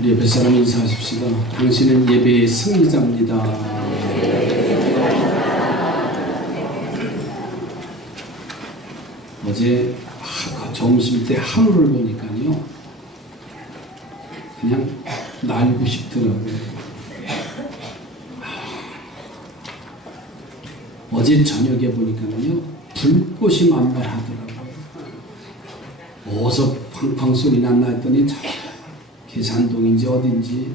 우리 옆에 사람 인사하십시다. 당신은 예배의 승리자입니다. 어제 점심 때 하늘을 보니까요, 그냥 날고 싶더라고요. 어제 저녁에 보니까요, 불꽃이 만발하더라고요. 어디서 팡팡 소리 났나 했더니 계산동인지 어딘지.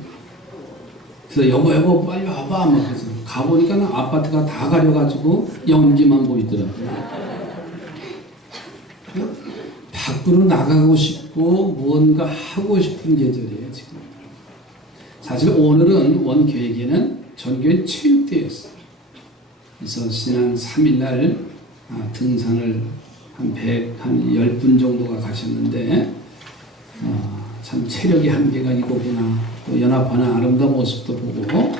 그래서 여보 빨리 와봐. 막 그래서 가보니까 아파트가 다 가려가지고 연기만 보이더라고요. 밖으로 나가고 싶고 뭔가 하고 싶은 계절이에요 지금. 사실 오늘은 원 교회에는 전교회 체육대회였어요. 그래서 지난 3일날 등산을 한 10분 정도가 가셨는데 참 체력의 한계가 이거구나, 또 연합하는 아름다운 모습도 보고,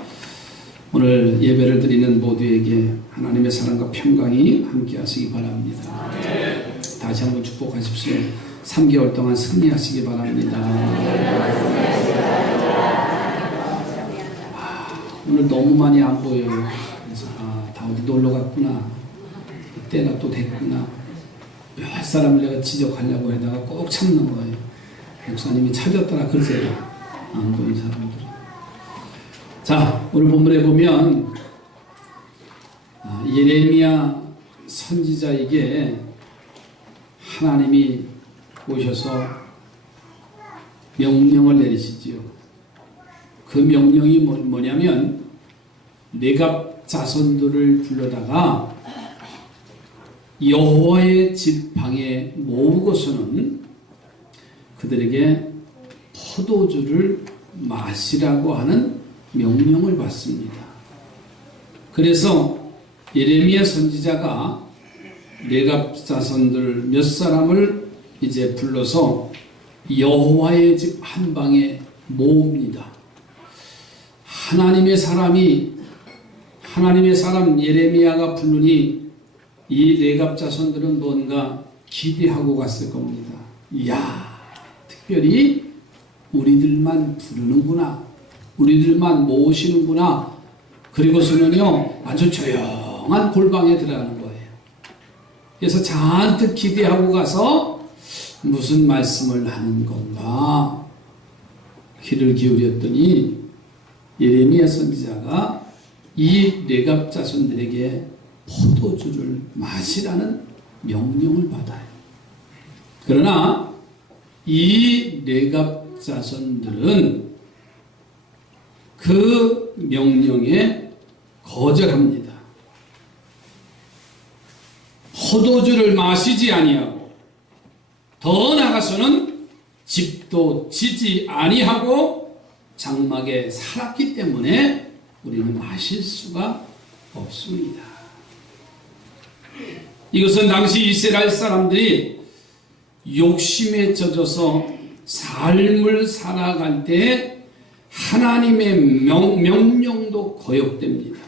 오늘 예배를 드리는 모두에게 하나님의 사랑과 평강이 함께 하시기 바랍니다. 다시 한번 축복하십시오. 3개월 동안 승리하시기 바랍니다. 오늘 너무 많이 안 보여요. 그래서 다 어디 놀러 갔구나, 때가 또 됐구나, 몇 사람을 내가 지적하려고 하다가 꼭 참는 거예요. 목사님이 찾았더라 그러세요. 안 보인 사람들. 자, 오늘 본문에 보면 예레미야 선지자에게 하나님이 오셔서 명령을 내리시지요. 그 명령이 뭐냐면, 네갑 자손들을 불러다가 여호와의 집 방에 모으고서는 그들에게 포도주를 마시라고 하는 명령을 받습니다. 그래서 예레미야 선지자가 네갑 자손들 몇 사람을 이제 불러서 여호와의 집 한 방에 모읍니다. 하나님의 사람 예레미야가 부르니 이 네갑 자손들은 뭔가 기대하고 갔을 겁니다. 이야, 특별히 우리들만 부르는구나, 우리들만 모시는구나. 그리고서는요, 아주 조용한 골방에 들어가는 거예요. 그래서 잔뜩 기대하고 가서 무슨 말씀을 하는 건가 귀를 기울였더니, 예레미야 선지자가 이 네갑 자손들에게 포도주를 마시라는 명령을 받아요. 그러나 이 네갑 자손들은 그 명령에 거절합니다. 포도주를 마시지 아니하고, 더 나아가서는 집도 지지 아니하고 장막에 살았기 때문에 우리는 마실 수가 없습니다. 이것은 당시 이스라엘 사람들이 욕심에 젖어서 삶을 살아갈 때 하나님의 명령도 거역됩니다.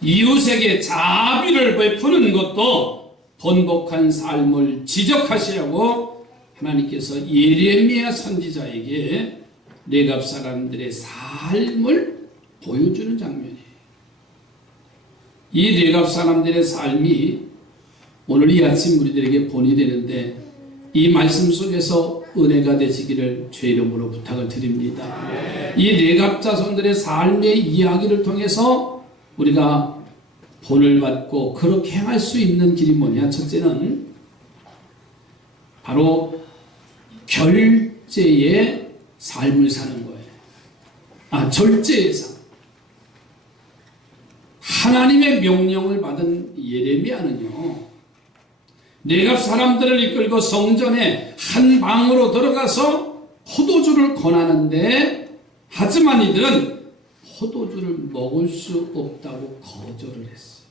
이웃에게 자비를 베푸는 것도 번복한 삶을 지적하시라고 하나님께서 예레미야 선지자에게 네갑 사람들의 삶을 보여주는 장면이에요. 이 네갑 사람들의 삶이 오늘 이 아침 우리들에게 본이 되는데, 이 말씀 속에서 은혜가 되시기를 주의 이름으로 부탁을 드립니다. 이 네갑 자손들의 삶의 이야기를 통해서 우리가 본을 받고 그렇게 행할 수 있는 길이 뭐냐? 첫째는 바로 결제의 삶을 사는 거예요. 절제의 삶. 하나님의 명령을 받은 예레미야는요, 네갑 사람들을 이끌고 성전에 한 방으로 들어가서 포도주를 권하는데, 하지만 이들은 포도주를 먹을 수 없다고 거절을 했어요.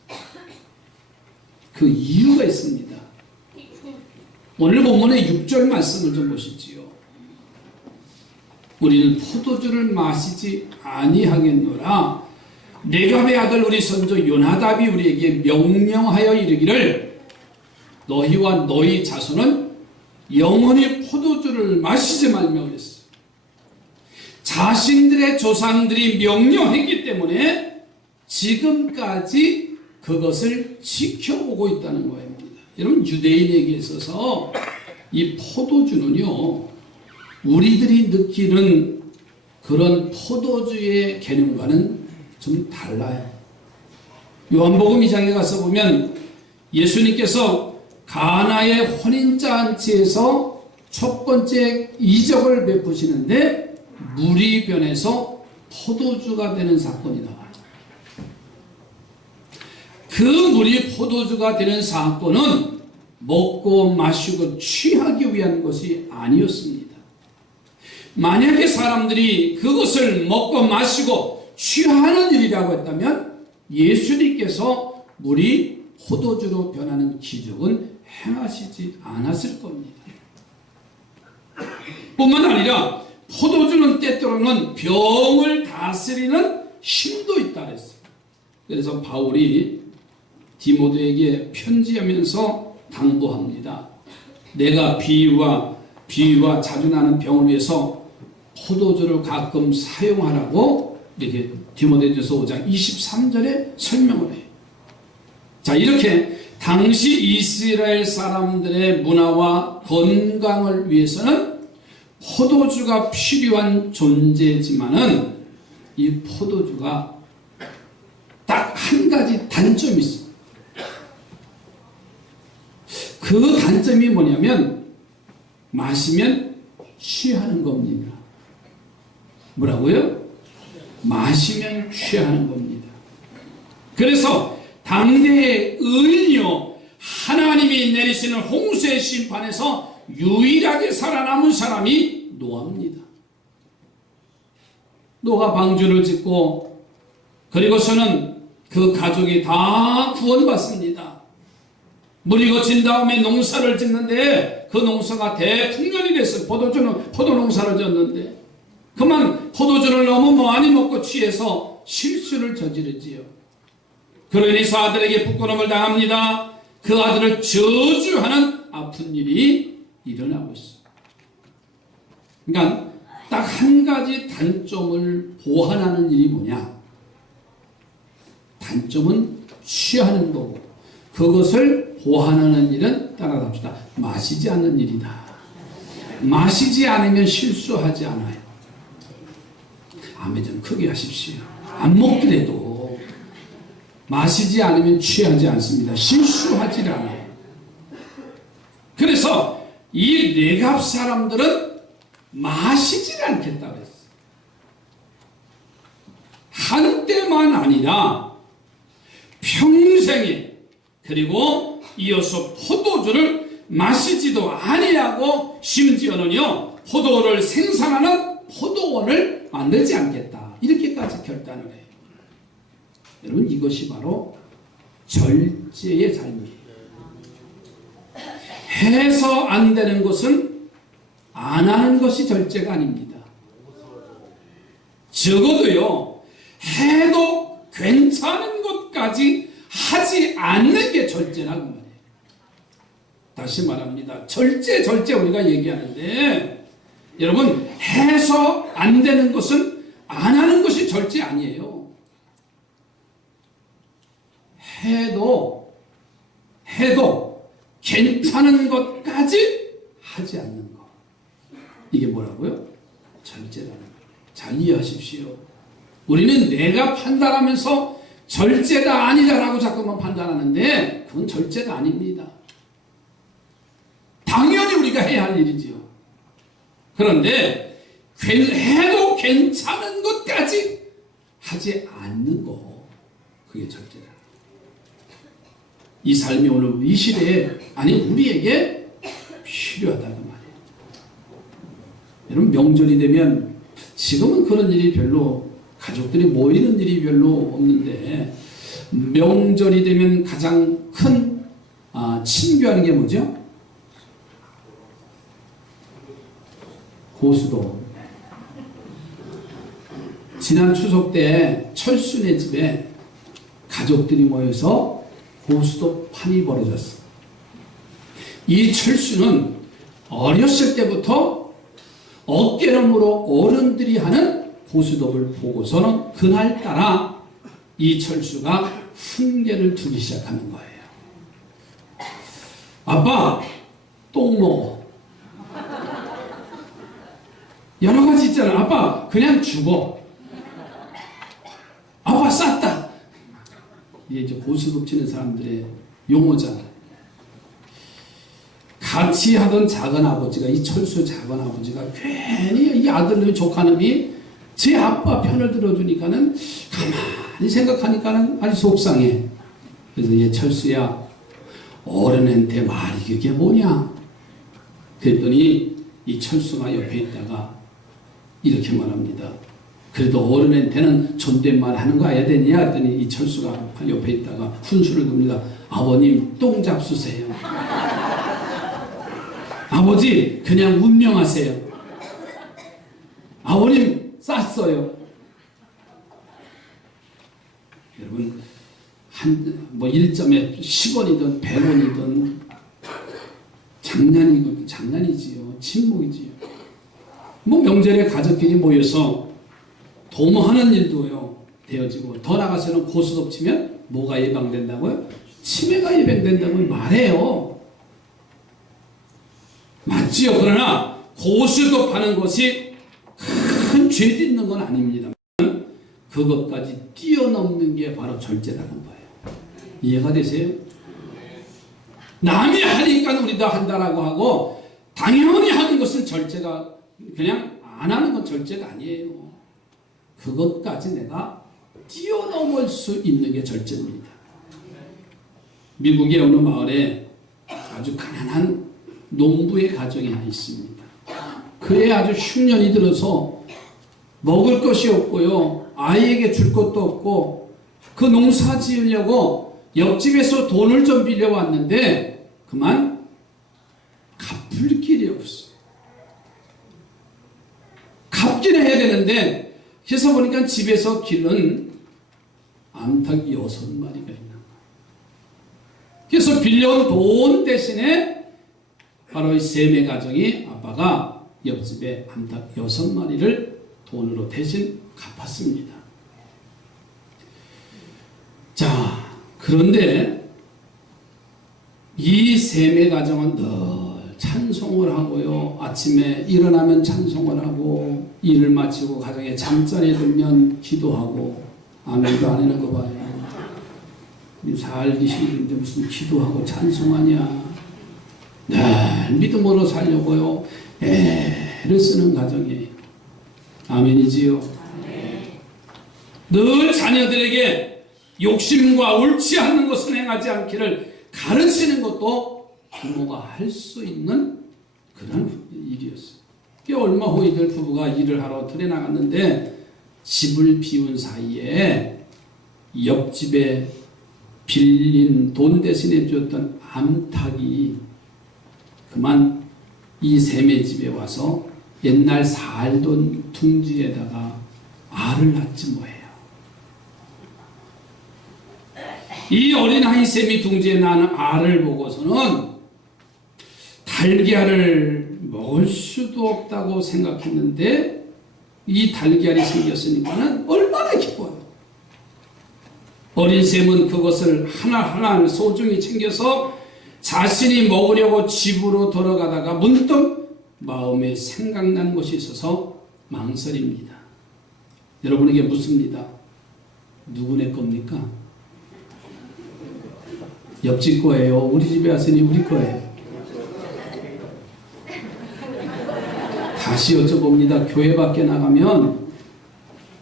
그 이유가 있습니다. 오늘 본문의 6절 말씀을 좀 보시지요. 우리는 포도주를 마시지 아니하겠노라. 네갑의 아들 우리 선조 요나답이 우리에게 명령하여 이르기를, 너희와 너희 자손은 영원히 포도주를 마시지 말며 그랬어요. 자신들의 조상들이 명령했기 때문에 지금까지 그것을 지켜오고 있다는 겁니다. 여러분, 유대인에게 있어서 이 포도주는요, 우리들이 느끼는 그런 포도주의 개념과는 좀 달라요. 요한복음 2장에 가서 보면 예수님께서 가나의 혼인잔치에서 첫 번째 이적을 베푸시는데 물이 변해서 포도주가 되는 사건이 나와요. 그 물이 포도주가 되는 사건은 먹고 마시고 취하기 위한 것이 아니었습니다. 만약에 사람들이 그것을 먹고 마시고 취하는 일이라고 했다면 예수님께서 물이 포도주로 변하는 기적은 행하시지 않았을 겁니다. 뿐만 아니라 포도주는 때때로는 병을 다스리는 힘도 있다 그랬어요. 그래서 바울이 디모데에게 편지하면서 당부합니다. 내가 비위와 자주 나는 병을 위해서 포도주를 가끔 사용하라고 이렇게 디모데전서 5장 23절에 설명을 해요. 자, 이렇게 당시 이스라엘 사람들의 문화와 건강을 위해서는 포도주가 필요한 존재지만은 이 포도주가 딱 한 가지 단점이 있어요. 그 단점이 뭐냐면 마시면 취하는 겁니다. 뭐라고요? 마시면 취하는 겁니다. 그래서 당대의 의인이요 하나님이 내리시는 홍수의 심판에서 유일하게 살아남은 사람이 노아입니다. 노아가 방주를 짓고 그리고서는 그 가족이 다 구원받습니다. 물이 거친 다음에 농사를 짓는데 그 농사가 대풍년이 됐어요. 포도 농사를 졌는데 그만 포도주를 너무 많이 먹고 취해서 실수를 저지르지요. 그러니 아들에게 부끄러움을 당합니다. 그 아들을 저주하는 아픈 일이 일어나고 있어요. 그러니까 딱 한 가지 단점을 보완하는 일이 뭐냐? 단점은 취하는 거고 그것을 보완하는 일은 따라갑시다. 마시지 않는 일이다. 마시지 않으면 실수하지 않아요. 아멘 좀 크게 하십시오. 안 먹더라도 마시지 않으면 취하지 않습니다. 실수하지 않아요. 그래서 이 레갑 사람들은 마시질 않겠다 그랬어요. 한때만 아니라 평생에 그리고 이어서 포도주를 마시지도 아니하고 심지어는요 포도를 생산하는 포도원을 만들지 않겠다 이렇게까지 결단을 해요. 여러분 이것이 바로 절제의 삶이에요. 해서 안 되는 것은 안 하는 것이 절제가 아닙니다. 적어도요 해도 괜찮은 것까지 하지 않는 게 절제라고 말해요. 다시 말합니다. 절제 우리가 얘기하는데 여러분 해서 안 되는 것은 안 하는 것이 절제 아니에요. 해도 괜찮은 것까지 하지 않는 것. 이게 뭐라고요? 절제라는 거예요. 잘 이해하십시오. 우리는 내가 판단하면서 절제다 아니다라고 자꾸만 판단하는데 그건 절제가 아닙니다. 당연히 우리가 해야 할 일이지요. 그런데 해도 괜찮은 것까지 하지 않는 거 그게 절제다. 이 삶이 오늘 이 시대에 아니 우리에게 필요하다는 말이에요. 여러분 명절이 되면 지금은 그런 일이 별로 가족들이 모이는 일이 별로 없는데 명절이 되면 가장 큰 친교하는 게 뭐죠? 고수도. 지난 추석 때 철수네 집에 가족들이 모여서 고수도 판이 벌어졌어. 이 철수는 어렸을 때부터 어깨너머로 어른들이 하는 고스톱을 보고서는 그날따라 이철수가 훈계를 두기 시작하는 거예요. 아빠, 똥 먹어. 여러 가지 있잖아. 아빠, 그냥 죽어. 아빠, 쌌다. 이게 이제 고스톱 치는 사람들의 용어잖아. 같이 하던 작은 아버지가, 이철수 작은 아버지가 괜히 이 아들놈이 조카놈이 제 아빠 편을 들어주니까는 가만히 생각하니까는 아주 속상해. 그래서 얘 철수야, 어른한테 말이 그게 뭐냐? 그랬더니 이 철수가 옆에 있다가 이렇게 말합니다. 그래도 어른한테는 존댓말 하는 거 해야 되냐? 했더니 이 철수가 옆에 있다가 훈수를 둡니다. 아버님, 똥 잡수세요. 아버지, 그냥 운명하세요. 아버님, 쌌어요. 여러분, 뭐 1점에 10원이든 100원이든 장난이지요. 침묵이지요. 뭐 명절에 가족끼리 모여서 도모하는 일도요 되어지고, 더 나가서는 고스톱 치면 뭐가 예방된다고요? 치매가 예방된다고 말해요. 맞지요? 그러나 고스톱 하는 것이 큰 죄 짓는 건 아닙니다. 그것까지 뛰어넘는 게 바로 절제라는 거예요. 이해가 되세요? 남이 하니까 우리도 한다라고 하고 당연히 하는 것은 절제가, 그냥 안 하는 건 절제가 아니에요. 그것까지 내가 뛰어넘을 수 있는 게 절제입니다. 미국의 어느 마을에 아주 가난한 농부의 가정이 하나 있습니다. 그의 아주 흉년이 들어서 먹을 것이 없고요, 아이에게 줄 것도 없고, 그 농사 지으려고 옆집에서 돈을 좀 빌려왔는데 그만 갚을 길이 없어. 갚기는 해야 되는데, 그래서 보니까 집에서 기른 암탉 6마리가 있는 거예요. 그래서 빌려온 돈 대신에 바로 이 세매 가정이 아빠가 옆집에 암탉 6마리를 돈으로 대신 갚았습니다. 자, 그런데 이 세매 가정은 늘 찬송을 하고요, 아침에 일어나면 찬송을 하고, 일을 마치고 가정에 잠자리에 들면 기도하고. 아멘도 안 하는 거 봐요. 살기 싫은데 무슨 기도하고 찬송하냐. 늘 믿음으로 살려고요 애를 쓰는 가정이에요. 아멘이지요. 늘 자녀들에게 욕심과 옳지 않는 것을 행하지 않기를 가르치는 것도 부모가 할 수 있는 그런 일이었어요. 얼마 후 이들 부부가 일을 하러 들에 나갔는데 집을 비운 사이에 옆집에 빌린 돈 대신에 주었던 암탉이 그만 이 세매집에 와서 옛날 살던 둥지에다가 알을 낳지 뭐예요. 이 어린 아이샘이 둥지에 낳은 알을 보고서는 달걀을 먹을 수도 없다고 생각했는데 이 달걀이 생겼으니까는 얼마나 기뻐요. 어린 샘은 그것을 하나하나 소중히 챙겨서 자신이 먹으려고 집으로 돌아가다가 문득 마음에 생각난 것이 있어서 망설입니다. 여러분에게 묻습니다. 누구네 겁니까? 옆집 거예요? 우리 집에 왔으니 우리 거예요? 다시 여쭤봅니다. 교회 밖에 나가면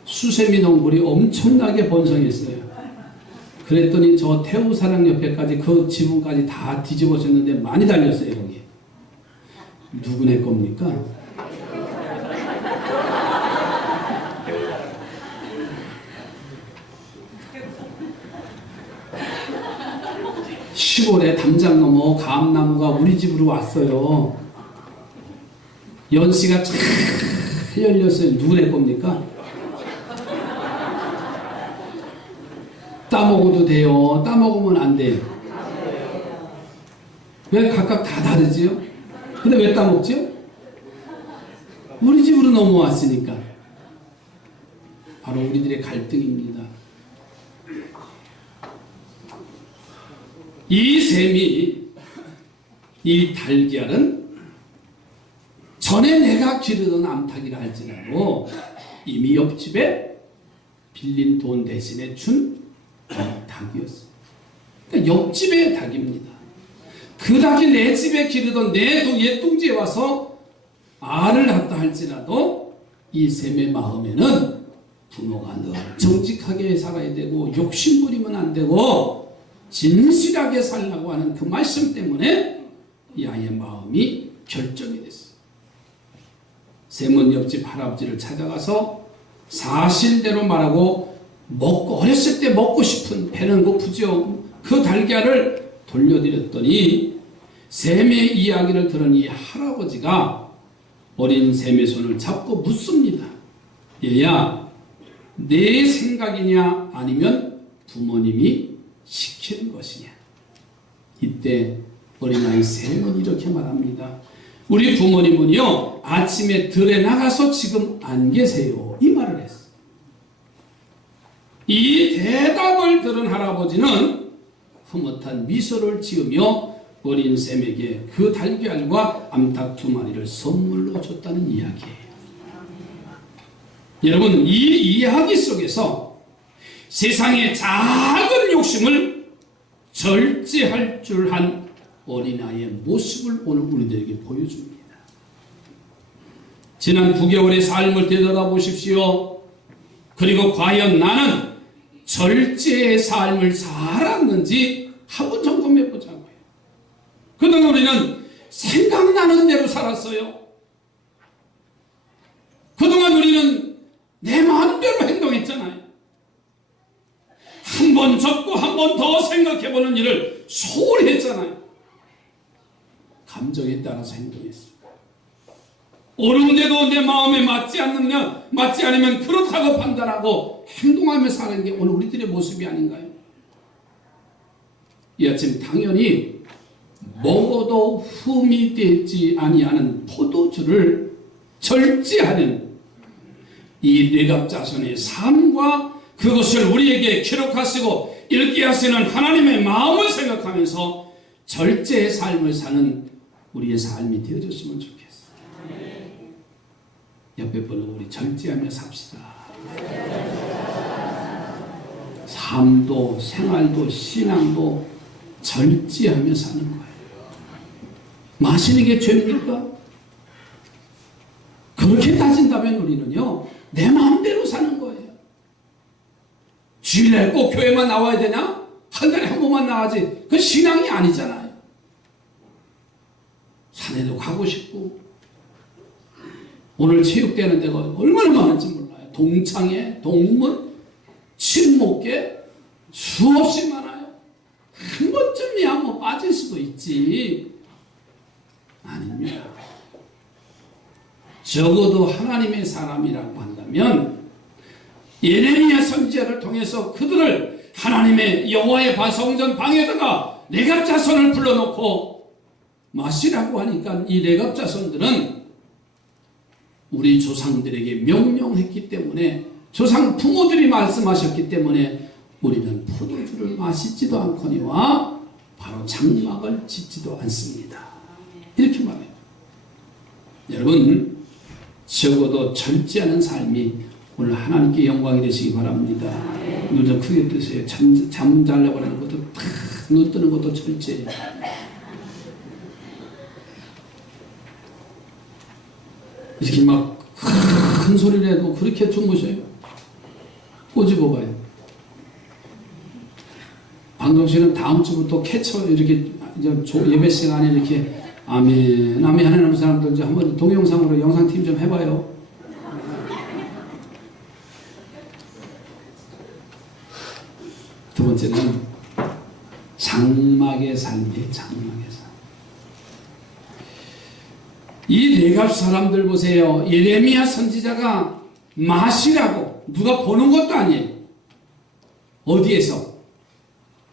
수세미 농굴이 엄청나게 번성했어요. 그랬더니 저 태우사랑 옆에까지 그 지붕까지 다 뒤집어졌는데 많이 달렸어요. 여기 누구네 겁니까? 시골에 담장 넘어 감나무가 우리 집으로 왔어요. 연씨가 쫙 열렸어요. 누구네 겁니까? 따먹어도 돼요? 따먹으면 안 돼요? 왜 각각 다 다르지요? 근데 왜 따먹지요? 우리 집으로 넘어왔으니까. 바로 우리들의 갈등입니다. 이 셈이, 이 달걀은 전에 내가 기르던 암탉이라 할지라도 이미 옆집에 빌린 돈 대신에 준 닭이었어요. 그러니까 옆집의 닭입니다. 그 닭이 내 집에 기르던 내 옛 둥지에 와서 알을 낳았다 할지라도 이 셈의 마음에는 부모가 늘 정직하게 살아야 되고 욕심부리면 안 되고 진실하게 살라고 하는 그 말씀 때문에 이 아이의 마음이 결정이 됐어요. 셈은 옆집 할아버지를 찾아가서 사실대로 말하고 먹고 어렸을 때 먹고 싶은 배는 고프죠. 그 달걀을 돌려드렸더니 셈의 이야기를 들은 이 할아버지가 어린 셈의 손을 잡고 묻습니다. 얘야, 내 생각이냐 아니면 부모님이 시키는 것이냐. 이때 어린아이 셈은 이렇게 말합니다. 우리 부모님은요, 아침에 들에 나가서 지금 안 계세요. 이 말을 했어요. 이 대답을 들은 할아버지는 흐뭇한 미소를 지으며 어린 셈에게 그 달걀과 암탉 2마리를 선물로 줬다는 이야기예요. 여러분, 이 이야기 속에서 세상의 작은 욕심을 절제할 줄 한 어린아이의 모습을 오늘 우리들에게 보여줍니다. 지난 9개월의 삶을 되돌아보십시오. 그리고 과연 나는 절제의 삶을 살았는지 한번 점검해 보자고요. 그동안 우리는 생각나는 대로 살았어요. 그동안 우리는 내 마음대로 행동했잖아요. 한 번 접고 한 번 더 생각해보는 일을 소홀히 했잖아요. 감정에 따라서 행동했어요. 옳은데도 내 마음에 맞지 않으면 그렇다고 판단하고 행동하며 사는 게 오늘 우리들의 모습이 아닌가요? 이 아침 당연히 먹어도 흠이 되지 아니하는 포도주를 절제하는 이 뇌갑자손의 삶과 그것을 우리에게 기록하시고 읽게 하시는 하나님의 마음을 생각하면서 절제의 삶을 사는 우리의 삶이 되어줬으면 좋겠어요. 옆에 분은 우리 절제하며 삽시다. 삶도 생활도 신앙도 절제하며 사는 거예요. 마시는 게 죄입니까? 그렇게 따진다면 우리는요, 내 마음대로 사는 거예요. 주일날 꼭 교회만 나와야 되냐? 한 달에 한 번만 나가지. 그 신앙이 아니잖아요. 산에도 가고 싶고, 오늘 체육되는 데가 얼마나 많은지 몰라요. 동창회, 동문, 친목계 수없이 많아요. 한 번쯤이야 뭐 빠질 수도 있지. 아닙니다. 적어도 하나님의 사람이라고 한다면 예레미야 선지자를 통해서 그들을 하나님의 여호와의 성전 방에다가 뇌갑자손을 불러놓고 마시라고 하니까 이 뇌갑자손들은 우리 조상들에게 명령했기 때문에, 조상 부모들이 말씀하셨기 때문에 우리는 포도주를 마시지도 않거니와 바로 장막을 짓지도 않습니다. 이렇게 말해요. 여러분, 적어도 절제하는 삶이 오늘 하나님께 영광이 되시기 바랍니다. 눈 좀 크게 뜨세요. 잠 자려고 하는 것도 탁 눈 뜨는 것도 절제해요. 이렇게 막 큰 소리를 해도 그렇게 주무셔요. 꼬집어봐요. 방송실은 다음 주부터 캐쳐 이렇게 예배 시간에 이렇게 아멘 아멘 하는 사람들 이제 한번 동영상으로 영상팀 좀 해봐요. 두 번째는 장막의 삶이에요. 장막의 삶. 이 뇌갑 사람들 보세요. 예레미야 선지자가 마시라고 누가 보는 것도 아니에요. 어디에서?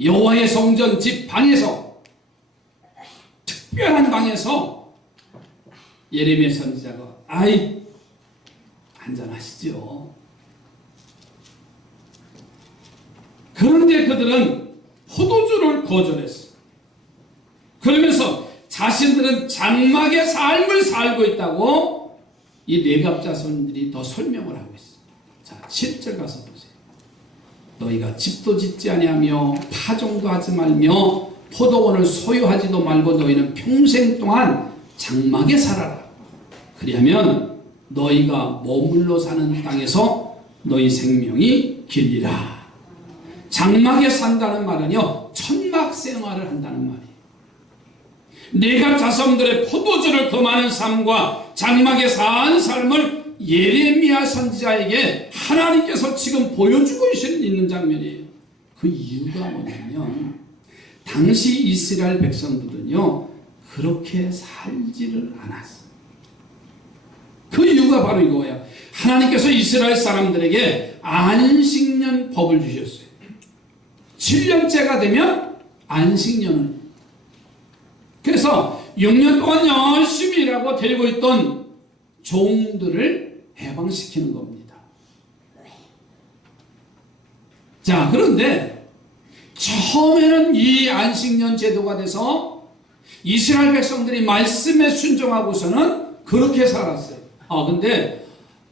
여호와의 성전 집 방에서, 특별한 방에서 예레미야 선지자가 한잔 하시죠. 그런데 그들은 포도주를 거절했어. 그러면서 자신들은 장막의 삶을 살고 있다고 이 내갑자손들이 더 설명을 하고 있어. 자, 7절 가서 보세요. 너희가 집도 짓지 아니하며 파종도 하지 말며 포도원을 소유하지도 말고 너희는 평생 동안 장막에 살아라. 그리하면 너희가 머물러 사는 땅에서 너희 생명이 길리라. 장막에 산다는 말은요, 천막 생활을 한다는 말이에요. 내가 자손들의 포도주를 금하는 삶과 장막에 산 삶을 예레미야 선지자에게 하나님께서 지금 보여주고 있는 장면이에요. 그 이유가 뭐냐면 당시 이스라엘 백성들은요 그렇게 살지를 않았어요. 그 이유가 바로 이거예요. 하나님께서 이스라엘 사람들에게 안식년 법을 주셨어요. 7년째가 되면 안식년을. 그래서 6년 동안 열심히 일하고 데리고 있던 종들을 해방시키는 겁니다. 자, 그런데 처음에는 이 안식년 제도가 돼서 이스라엘 백성들이 말씀에 순종하고서는 그렇게 살았어요. 근데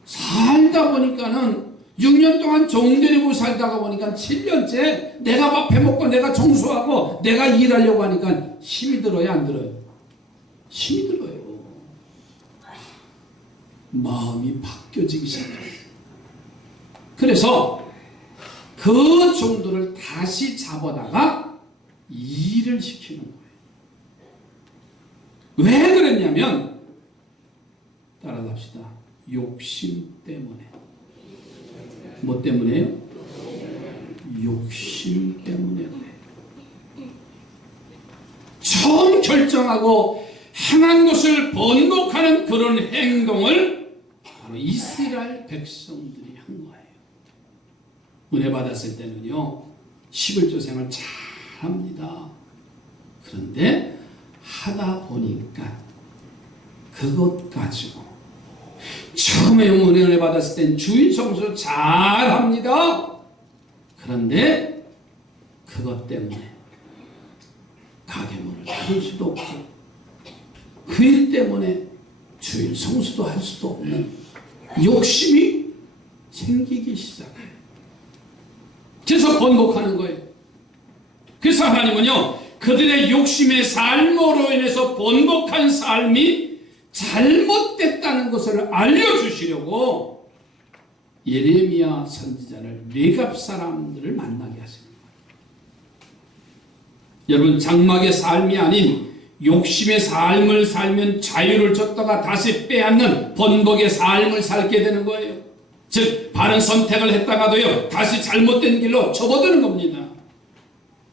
살다 보니까는 6년 동안 종들이고 살다가 보니까 7년째 내가 밥 해먹고 내가 청소하고 내가 일하려고 하니까 힘이 들어요, 안 들어요? 힘이 들어요. 마음이 바뀌어지기 시작해요. 그래서 그 종들을 다시 잡아다가 일을 시키는 거예요. 왜 그랬냐면 따라갑시다. 욕심 때문에. 뭐 때문에요? 욕심 때문에 그래요. 처음 결정하고 행한 것을 번복하는 그런 행동을 바로 이스라엘 백성들이 한 거예요. 은혜 받았을 때는요 11조 생활 잘합니다. 그런데 하다 보니까 그것 가지고 처음에 은혜 받았을 땐 주인 청소 잘합니다. 그런데 그것 때문에 가게 문을 닫을 수도 없고 그 일 때문에 주일 성수도 할 수도 없는 욕심이 생기기 시작해요. 그래서 번복하는 거예요. 그래서 하나님은요 그들의 욕심의 삶으로 인해서 번복한 삶이 잘못됐다는 것을 알려주시려고 예레미야 선지자를 네갑 사람들을 만나게 하십니다. 여러분 장막의 삶이 아닌 욕심의 삶을 살면 자유를 줬다가 다시 빼앗는 번복의 삶을 살게 되는 거예요. 즉 바른 선택을 했다가도요 다시 잘못된 길로 접어드는 겁니다.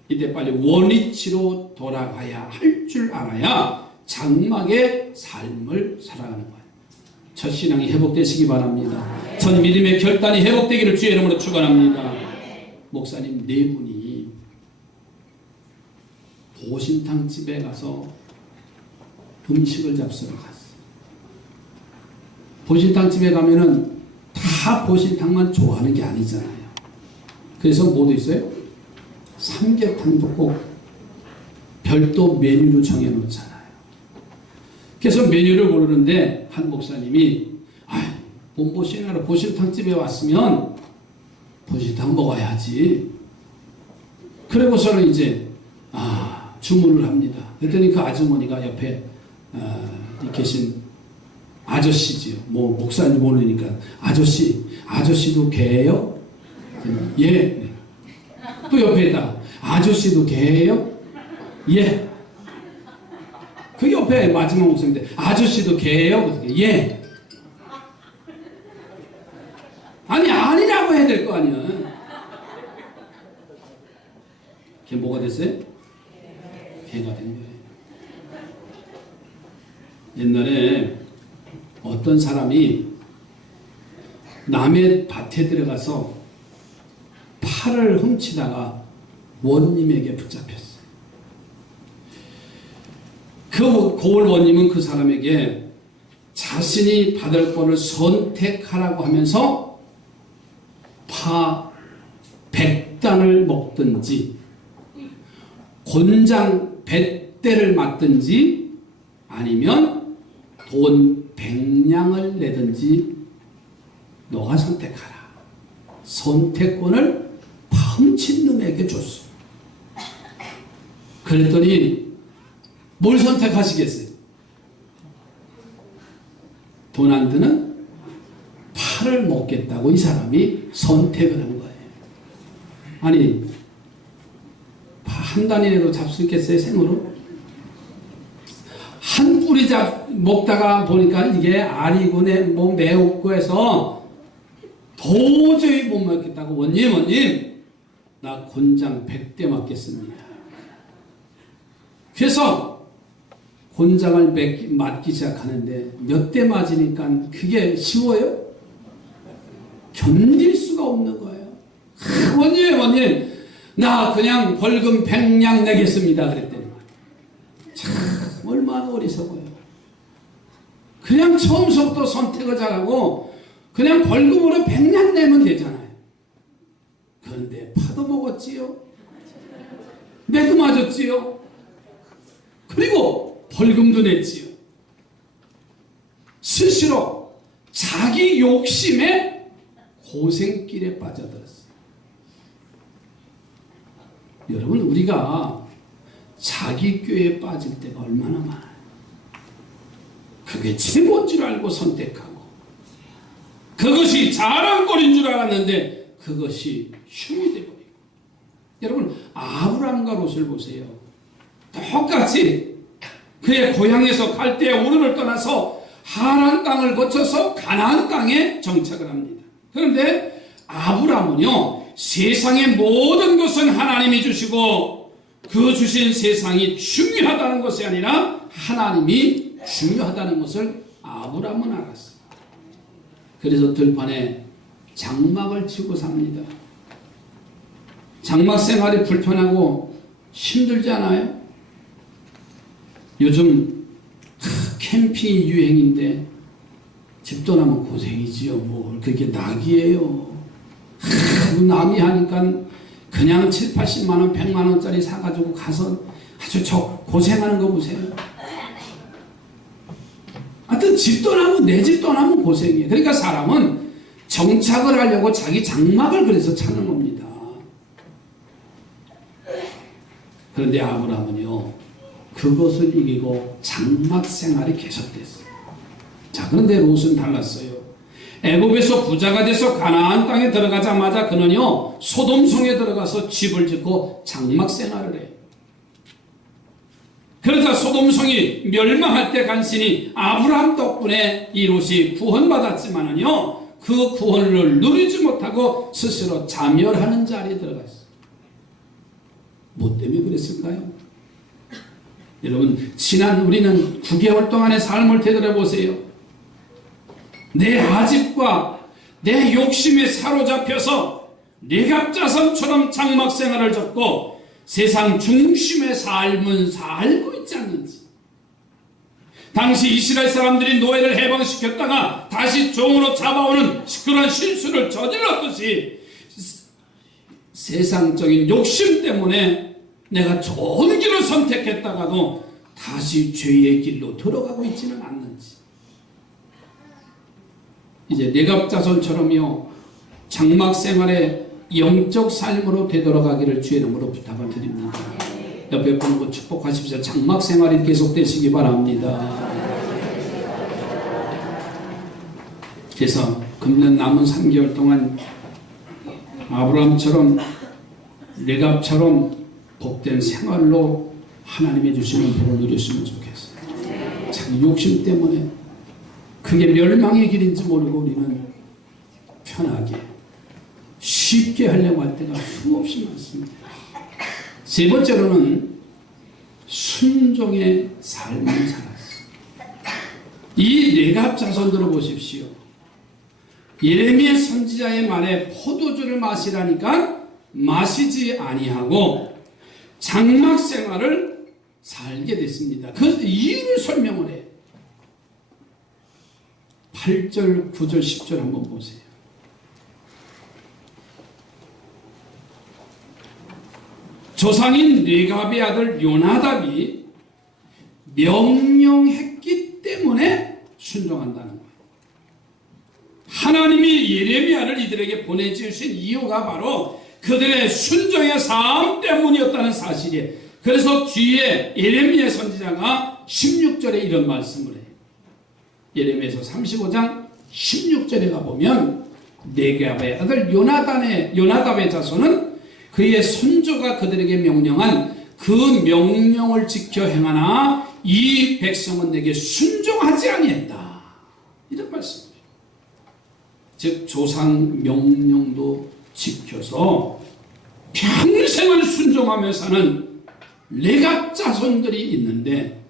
이때 빨리 원위치로 돌아가야 할 줄 알아야 장막의 삶을 살아가는 거예요. 첫 신앙이 회복되시기 바랍니다. 전 믿음의 결단이 회복되기를 주의 이름으로 축원합니다. 목사님 네 분이 보신탕 집에 가서 음식을 잡수러 갔어요. 보신탕 집에 가면은 다 보신탕만 좋아하는 게 아니잖아요. 그래서 뭐도 있어요? 삼계탕도 꼭 별도 메뉴로 정해놓잖아요. 그래서 메뉴를 고르는데 한 목사님이 본보신하러 보신탕집에 왔으면 보신탕 먹어야지. 그러고서는 이제 주문을 합니다. 그랬더니 그 아주머니가 옆에 계신 아저씨지요. 뭐 목사님 모르니까 아저씨도 개예요? 예. 또 옆에 있다가 아저씨도 개예요? 예. 그 옆에 마지막 목사인데 아저씨도 개예요? 예. 아니라고 해야 될 거 아니야. 걔 뭐가 됐어요? 개가 된 거예요. 옛날에 어떤 사람이 남의 밭에 들어가서 팔을 훔치다가 원님에게 붙잡혔어요. 그 고을 원님은 그 사람에게 자신이 받을 권을 선택하라고 하면서 파 100 백단을 먹든지 곤장 100대를 맞든지 아니면 돈 100냥을 내든지 너가 선택하라. 선택권을 파훔친 놈에게 줬어. 그랬더니 뭘 선택하시겠어요? 돈 안 드는 팔을 먹겠다고 이 사람이 선택을 한 거예요. 아니, 한 단이라도 잡을 수 있겠어요? 생으로? 한 뿌리 먹다가 보니까 이게 알이고 뭐 매웠고 해서 도저히 못 먹겠다고 원님 나 곤장 100대 맞겠습니다. 그래서 곤장을 맞기 시작하는데 몇 대 맞으니까 그게 쉬워요? 견딜 수가 없는 거예요. 원님 나 그냥 벌금 100냥 내겠습니다. 그랬더니 참 얼마나 어리석어요. 그냥 처음부터 선택을 잘하고 그냥 벌금으로 100냥 내면 되잖아요. 그런데 파도 먹었지요. 매도 맞았지요. 그리고 벌금도 냈지요. 스스로 자기 욕심에 고생길에 빠져들었어요. 여러분, 우리가 자기 꾀에 빠질 때가 얼마나 많아요. 그게 최고인 줄 알고 선택하고 그것이 자랑거리인 줄 알았는데 그것이 흉이 되어버리고. 여러분, 아브람과 롯을 보세요. 똑같이 그의 고향에서 갈대아 우르를 떠나서 하란 땅을 거쳐서 가나안 땅에 정착을 합니다. 그런데 아브람은요, 세상의 모든 것은 하나님이 주시고 그 주신 세상이 중요하다는 것이 아니라 하나님이 중요하다는 것을 아브람은 알았어요. 그래서 들판에 장막을 치고 삽니다. 장막 생활이 불편하고 힘들지 않아요? 요즘 캠핑이 유행인데 집 떠나면 고생이지요. 뭘 그렇게 낙이에요. 남이 하니까 그냥 7, 80만 원, 100만 원짜리 사가지고 가서 아주 고생하는 거 보세요. 하여튼 집 떠나면 내 집 떠나면 고생이에요. 그러니까 사람은 정착을 하려고 자기 장막을 그래서 찾는 겁니다. 그런데 아브라함은요, 그것을 이기고 장막 생활이 계속됐어요. 자, 그런데 롯은 달랐어요. 애굽에서 부자가 돼서 가나안 땅에 들어가자마자 그는요, 소돔성에 들어가서 집을 짓고 장막 생활을 해요. 그러자 소돔성이 멸망할 때 간신히 아브라함 덕분에 이 롯이 구원받았지만은요, 그 구원을 누리지 못하고 스스로 자멸하는 자리에 들어갔어요. 뭐 때문에 그랬을까요? 여러분, 우리는 9개월 동안의 삶을 되돌아보세요. 내 아집과 내 욕심에 사로잡혀서 내갑자선처럼 장막 생활을 접고 세상 중심의 삶은 살고 있지 않는지. 당시 이스라엘 사람들이 노예를 해방시켰다가 다시 종으로 잡아오는 그런 실수를 저질렀듯이 세상적인 욕심 때문에 내가 좋은 길을 선택했다가도 다시 죄의 길로 들어가고 있지는 않는지. 이제 내갑자손처럼요, 장막 생활의 영적 삶으로 되돌아가기를 주의 이름으로 부탁을 드립니다. 옆에 분고 축복하십시오. 장막 생활이 계속되시기 바랍니다. 그래서 금년 남은 3개월 동안 아브라함처럼 레갑처럼 복된 생활로 하나님이 주시는 복을 누렸으면 좋겠어요. 자기 욕심 때문에 그게 멸망의 길인지 모르고 우리는 편하게 쉽게 하려고 할 때가 수없이 많습니다. 세 번째로는 순종의 삶을 살았어요. 이 레갑 자손들을 보십시오. 예레미야 선지자의 말에 포도주를 마시라니까 마시지 아니하고 장막 생활을 살게 됐습니다. 그 이유를 설명을 해요. 8절, 9절, 10절 한번 보세요. 조상인 레갑의 아들 요나답이 명령했기 때문에 순종한다는 거예요. 하나님이 예레미야를 이들에게 보내주신 이유가 바로 그들의 순종의 삶 때문이었다는 사실이에요. 그래서 뒤에 예레미야 선지자가 16절에 이런 말씀을 해요. 예레미야서 35장 16절에 가보면 레갑의 아들 요나답의 자손은 그의 손조가 그들에게 명령한 그 명령을 지켜 행하나 이 백성은 내게 순종하지 아니했다. 이런 말씀이에요. 즉 조상 명령도 지켜서 평생을 순종하며 사는 레갑 자손들이 있는데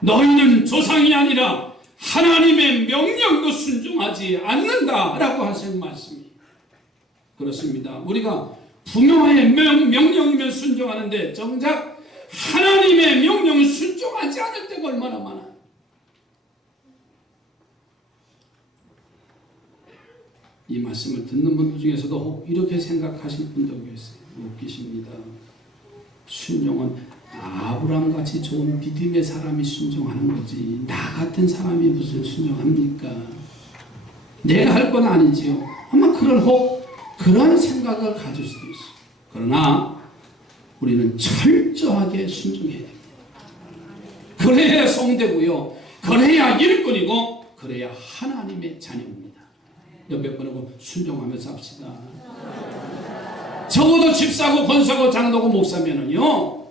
너희는 조상이 아니라 하나님의 명령도 순종하지 않는다라고 하시는 말씀이에요. 그렇습니다. 우리가 부모의 명령이면 순종하는데 정작 하나님의 명령을 순종하지 않을 때가 얼마나 많아요. 이 말씀을 듣는 분들 중에서도 혹 이렇게 생각하실 분도 계세요. 웃기십니다. 순종은 아브라함같이 좋은 믿음의 사람이 순종하는 거지 나 같은 사람이 무슨 순종합니까? 내가 할 건 아니지요. 아마 그런 생각을 가질 수도 있어요. 그러나 우리는 철저하게 순종해야 됩니다. 그래야 성되고요. 그래야 일꾼이고 그래야 하나님의 자녀입니다. 옆에 분하고 순종하면서 합시다. 적어도 집사고 권사고 장로고 목사면은요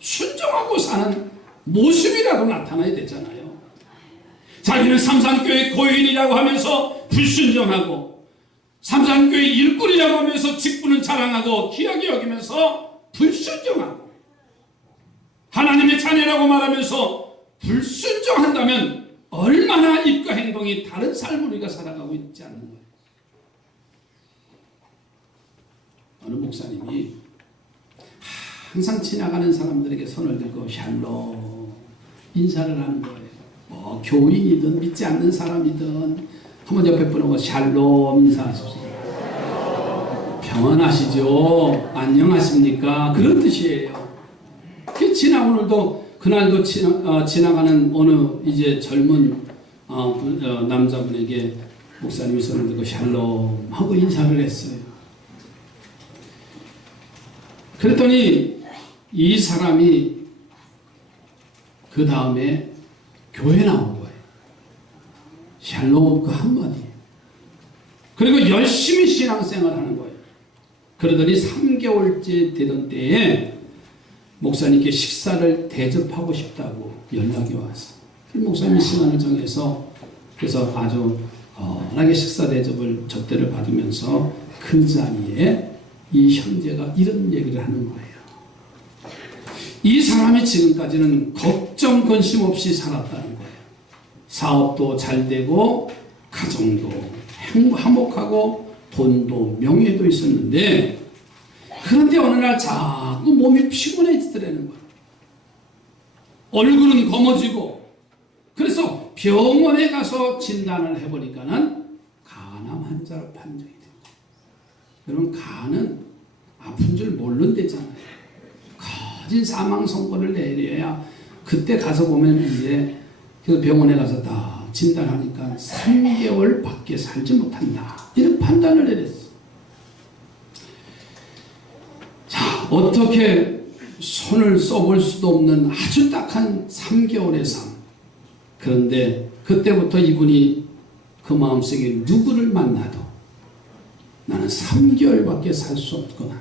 순종하고 사는 모습이라도 나타나야 되잖아요. 자기는 삼산교회 고인이라고 하면서 불순종하고 삼산교회 일꾼이라고 하면서 직분은 자랑하고 귀하게 여기면서 불순종하고 하나님의 자녀라고 말하면서 불순종한다면 얼마나 입과 행동이 다른 삶을 우리가 살아가고 있지 않는 거예요. 어느 목사님이 항상 지나가는 사람들에게 손을 들고 샬롬 인사를 하는 거예요. 뭐 교인이든 믿지 않는 사람이든 한번 옆에 분하고 샬롬 인사하십시오. 평안하시죠? 안녕하십니까? 그런 뜻이에요. 오늘도 그날도 지나가는 어느 이제 젊은 남자분에게 목사님이 손을 들고 샬롬 하고 인사를 했어요. 그랬더니 이 사람이 그 다음에 교회 나온 거예요. 샬롬 그 한마디. 그리고 열심히 신앙생활 하는 거예요. 그러더니 3개월째 되던 때에 목사님께 식사를 대접하고 싶다고 연락이 왔어요. 목사님이 시간을 정해서 그래서 아주 편하게 식사 대접을 접대를 받으면서 그 자리에 이 형제가 이런 얘기를 하는 거예요. 이 사람이 지금까지는 걱정 근심 없이 살았다는 거예요. 사업도 잘 되고 가정도 화목하고 돈도 명예도 있었는데 그런데 어느 날 자꾸 몸이 피곤해지더라는 거예요. 얼굴은 검어지고 그래서 병원에 가서 진단을 해보니까는 간암 환자로 판정이 됩니다. 여러분 간은 아픈 줄 모른대잖아요. 거진 사망 선고를 내려야 그때 가서 보면 이제 그 병원에 가서 다 진단하니까 3개월밖에 살지 못한다. 이런 판단을 내렸어요. 자, 어떻게 손을 써볼 수도 없는 아주 딱한 3개월의 삶. 그런데 그때부터 이분이 그 마음속에 누구를 만나도 나는 3개월밖에 살 수 없구나.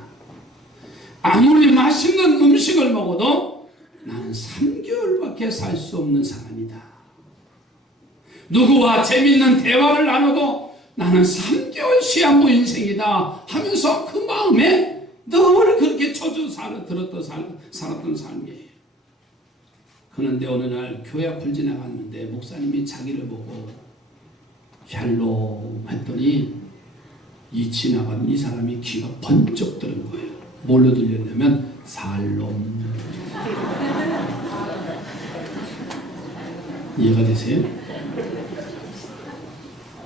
아무리 맛있는 음식을 먹어도 나는 3개월밖에 살 수 없는 사람이다. 누구와 재밌는 대화를 나눠도 나는 3개월 시한부 인생이다 하면서 그 마음에 늘 그렇게 살았던 삶이에요. 그런데 어느 날 교회 앞을 지나갔는데 목사님이 자기를 보고 샬롬 했더니 이 지나가는 이 사람이 귀가 번쩍 들은 거예요. 뭘로 들렸냐면 살롬. 이해가 되세요?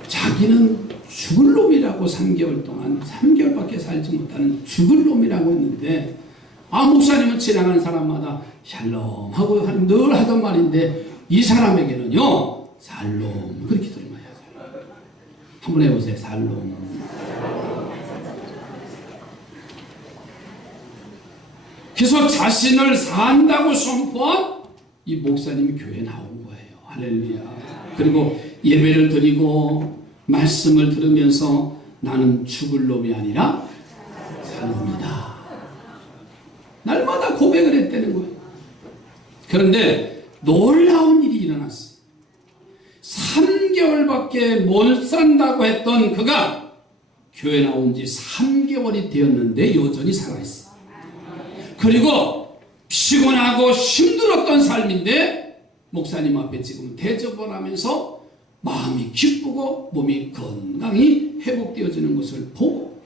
자기는 죽을 놈이라고 3개월밖에 살지 못하는 죽을 놈이라고 했는데 목사님은 지나가는 사람마다 샬롬 하고 늘 하던 말인데 이 사람에게는요 살롬 그렇게 들어가야 돼요. 한번 해보세요. 살롬. 그래서 자신을 산다고 선포한 이 목사님이 교회에 나온 거예요. 할렐루야. 그리고 예배를 드리고 말씀을 들으면서 나는 죽을 놈이 아니라 살 놈이다. 날마다 고백을 했다는 거예요. 그런데 놀라운 일이 일어났어요. 3개월밖에 못 산다고 했던 그가 교회 나온 지 3개월이 되었는데 여전히 살아있어요. 그리고 피곤하고 힘들었던 삶인데 목사님 앞에 지금 대접을 하면서 마음이 기쁘고 몸이 건강히 회복되어지는 것을 보고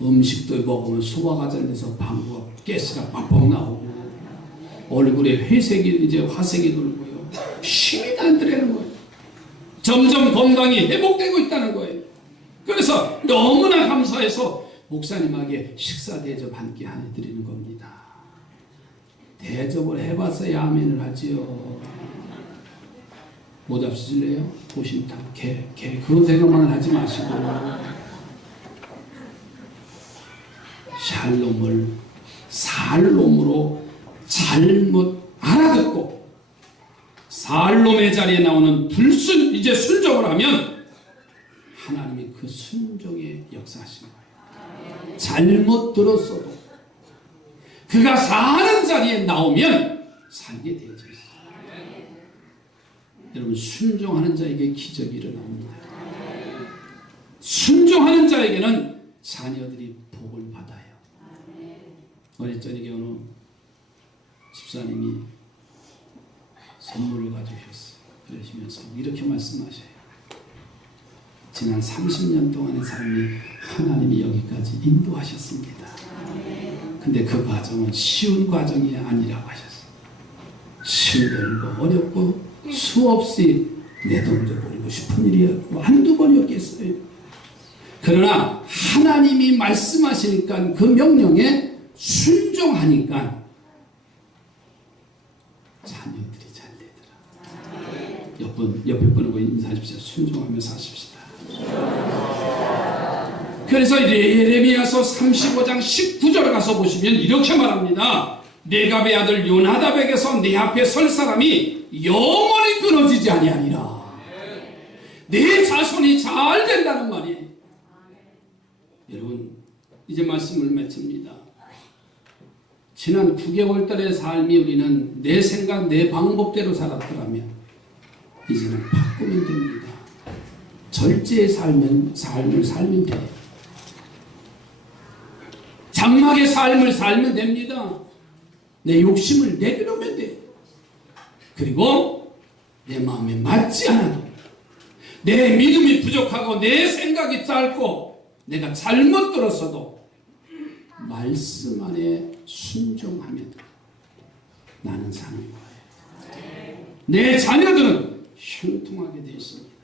음식도 먹으면 소화가 잘 돼서 방구가 가스가 빡빡 나오고 얼굴에 회색이 이제 화색이 돌고요. 힘이 나더라는 거예요. 점점 건강이 회복되고 있다는 거예요. 그래서 너무나 감사해서 목사님에게 식사 대접 함께 해드리는 겁니다. 대접을 해봤어야 아멘을 하지요. 못 잡수실래요? 도심탕, 개 그런 생각만 하지 마시고 샬롬을 살롬으로 잘못 알아듣고 살롬의 자리에 나오는 이제 순종을 하면 하나님이 그 순종에 역사하시는 거예요. 잘못 들었어도 그가 사는 자리에 나오면 살게 되어져 있어요. 여러분 순종하는 자에게 기적이 일어납니다. 순종하는 자에게는 자녀들이 복을 받아요. 어제 저녁에 어느 집사님이 선물을 가져오셨어요. 그러시면서 이렇게 말씀하셔요. 지난 30년 동안의 삶이 하나님이 여기까지 인도하셨습니다. 근데 그 과정은 쉬운 과정이 아니라고 하셨어요. 힘들고 어렵고 수없이 내동도 버리고 싶은 일이었고 한두 번이었겠어요. 그러나 하나님이 말씀하시니까 그 명령에 순종하니까 자녀들이 잘 되더라. 옆에 분하고 인사하십시오. 순종하며 사십시다. 그래서 예레미야서 35장 19절 가서 보시면 이렇게 말합니다. 네갑의 아들 요나답에게서 내 앞에 설 사람이 영원히 끊어지지 아니하니라. 내 자손이 잘 된다는 말이에요. 여러분 이제 말씀을 맺습니다. 지난 9개월 달의 삶이 우리는 내 생각 내 방법대로 살았더라면 이제는 바꾸면 됩니다. 절제의 삶을 살면 돼요. 장막의 삶을 살면 됩니다. 내 욕심을 내려놓으면 돼요. 그리고 내 마음에 맞지 않아도 내 믿음이 부족하고 내 생각이 짧고 내가 잘못 들었어도 말씀 안에 순종하면 나는 사는 거예요. 내 자녀들은 형통하게 되어 있습니다.